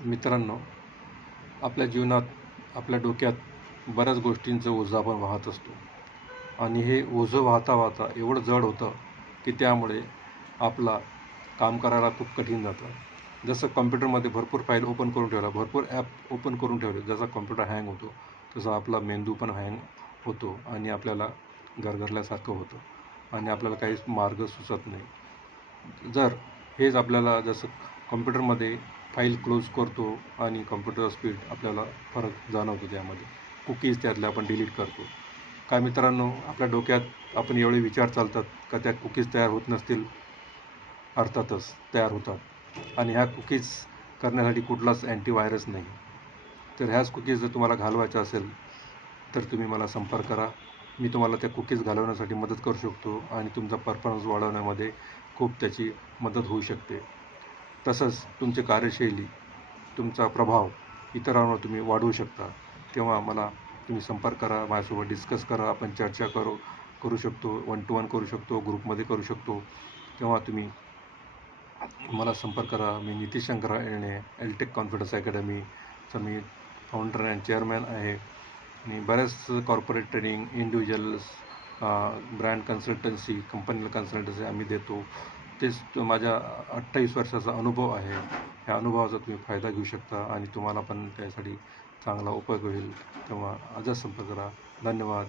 मित्रांनो, आपल्या जीवनात आपल्या डोक्यात बऱ्याच गोष्टींचं ओझं आपण वाहत असतो आणि हे ओझं वाहता वाहता एवढं जड होतं की त्यामुळे आपला काम करायला खूप कठीण जातं. जसं कॉम्प्युटरमध्ये भरपूर फाईल ओपन करून ठेवला, भरपूर ॲप ओपन करून ठेवले, जसा कॉम्प्युटर हँग होतो तसा आपला मेंदू पण हँग होतो आणि आपल्याला गरगरल्यासारखं होतं आणि आपल्याला काहीच मार्ग सुचत नाही. जर हेच आपल्याला जसं कॉम्प्युटरमध्ये फाईल क्लोज करतो आणि कॉम्प्युटर स्पीड आपल्याला फरक जाणवतो, त्यामध्ये कुकीज त्यातले आपण डिलीट करतो. काय मित्रांनो, आपल्या डोक्यात आपण एवढे विचार चालतात का त्या कुकीज तयार होत नसतील? अर्थातच तयार होतात आणि ह्या कुकीज करण्यासाठी कुठलाच अँटीव्हायरस नाही. तर ह्याच कुकीज जर तुम्हाला घालवायच्या असेल तर तुम्ही मला संपर्क करा. मी तुम्हाला त्या कुकीज घालवण्यासाठी मदत करू शकतो आणि तुमचा परफॉर्मन्स वाढवण्यामध्ये खूप त्याची मदत होऊ शकते. तसंच तुमची कार्यशैली, तुमचा प्रभाव इतरांवर तुम्ही वाढवू शकता. तेव्हा मला तुम्ही संपर्क करा, माझ्यासोबत डिस्कस करा, आपण चर्चा करू शकतो, 1 to 1 करू शकतो, ग्रुपमध्ये करू शकतो. तेव्हा तुम्ही मला संपर्क करा. मी नितीश शंकरराव येळणे, एलटेक कॉन्फिडन्स अकॅडमीचा मी फाउंडर अँड चेअरमॅन आहे आणि बऱ्याच corporate training, individuals, brand consultancy, कंपनीला कन्सल्टन्सी आम्ही देतो. तेच माझ्या 28 वर्षाचा अनुभव आहे. ह्या अनुभवाचा तुम्ही फायदा घेऊ शकता आणि तुम्हाला पण त्यासाठी चांगला उपयोग होईल. तेव्हा आजच संपर्क करा. धन्यवाद.